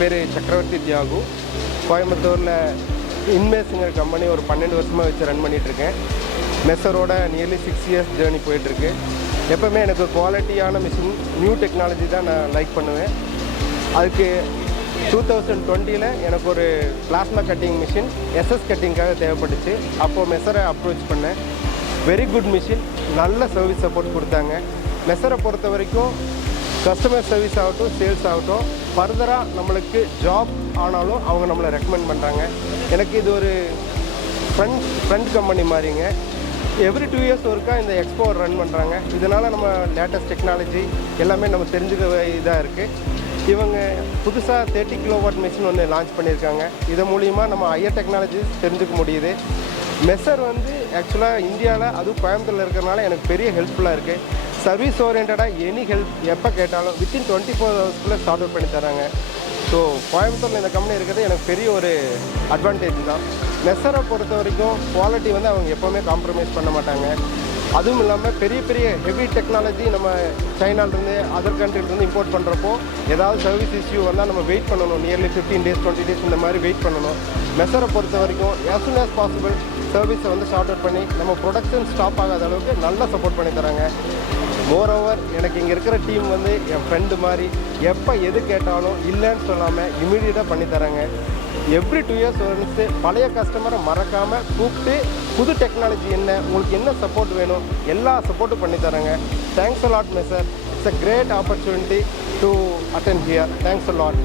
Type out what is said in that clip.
பேர் Chakravarthi Thiyagu. கோயம்புத்தூரில் INDMACEங்கிற company ஒரு 12 வருஷமாக வச்சு ரன் பண்ணிகிட்ருக்கேன். மெசரோட நியர்லி 6 இயர்ஸ் ஜேர்னி போயிட்டுருக்கு. எப்போவுமே எனக்கு குவாலிட்டியான மிஷின், நியூ டெக்னாலஜி தான் நான் லைக் பண்ணுவேன். அதுக்கு 2020 எனக்கு ஒரு பிளாஸ்மா கட்டிங் மிஷின் SS கட்டிங்காக தேவைப்பட்டுச்சு. அப்போது மெசரை அப்ரோச் பண்ணேன். வெரி குட் மிஷின், நல்ல சர்வீஸ் சப்போர்ட் கொடுத்தாங்க. மெசரை பொறுத்த வரைக்கும் கஸ்டமர் சர்வீஸ் ஆகட்டும், சேல்ஸ் ஆகட்டும், ஃபர்தராக நம்மளுக்கு ஜாப் ஆனாலும் அவங்க நம்மளை ரெக்கமெண்ட் பண்ணுறாங்க. எனக்கு இது ஒரு ஃப்ரெண்ட் கம்பெனி மாதிரிங்க. எவ்ரி 2 இயர்ஸ் ஒருக்கா இந்த எக்ஸ்போ ரன் பண்ணுறாங்க. இதனால் நம்ம லேட்டஸ்ட் டெக்னாலஜி எல்லாமே நம்ம தெரிஞ்சுக்க இதாக இருக்குது. இவங்க புதுசாக 30 கிலோவாட் மிஷின் ஒன்று லான்ச் பண்ணியிருக்காங்க. இது மூலிமா நம்ம ஹையர் டெக்னாலஜிஸ் தெரிஞ்சுக்க முடியுது. மெசர் வந்து ஆக்சுவலாக இந்தியாவில் அதுவும் கோயம்புத்தூரில் இருக்கிறனால எனக்கு பெரிய ஹெல்ப்ஃபுல்லாக இருக்குது. சர்வீஸ் ஓரியன்டாக எனி ஹெல்ப் எப்போ கேட்டாலும் வித்தின் 24 ஹவர்ஸ்க்குள்ளே சார்ட் அவுட் பண்ணி தராங்க. ஸோ கோயம்புத்தூரில் இந்த கம்பெனி இருக்கிறது எனக்கு பெரிய ஒரு அட்வான்டேஜ் தான். மெசரை பொறுத்த வரைக்கும் குவாலிட்டி வந்து அவங்க எப்போவுமே காம்ப்ரமைஸ் பண்ண மாட்டாங்க. அதுவும் இல்லாமல் பெரிய பெரிய ஹெவி டெக்னாலஜி நம்ம சைனாலேருந்து அதர் கண்ட்ரிலேருந்து இம்போர்ட் பண்ணுறப்போ ஏதாவது சர்வீஸ் இஷ்யூ வந்தால் நம்ம வெயிட் பண்ணணும். நியர்லி 15 டேஸ் 20 டேஸ் இந்த மாதிரி வெயிட் பண்ணணும். மெசரை பொறுத்த வரைக்கும் as soon as possible சர்வீஸை வந்து ஷார்ட் அவுட் பண்ணி நம்ம ப்ரொடக்ஷன் ஸ்டாப் ஆகாத அளவுக்கு நல்லா சப்போர்ட் பண்ணி தராங்க. மோரோவர் எனக்கு இங்கே இருக்கிற டீம் வந்து என் ஃப்ரெண்டு மாதிரி எப்போ எது கேட்டாலும் இல்லைன்னு சொல்லாமல் இமீடியட்டாக பண்ணி தராங்க. எவ்ரி 2 இயர்ஸ் ஒன்ஸ் பழைய கஸ்டமரை மறக்காமல் கூப்பிட்டு புது டெக்னாலஜி என்ன, உங்களுக்கு என்ன சப்போர்ட் வேணும், எல்லா சப்போர்ட்டும் பண்ணி தராங்க. தேங்க்ஸ் அ லாட் மெசர். It's a great opportunity to attend here. Thanks a lot.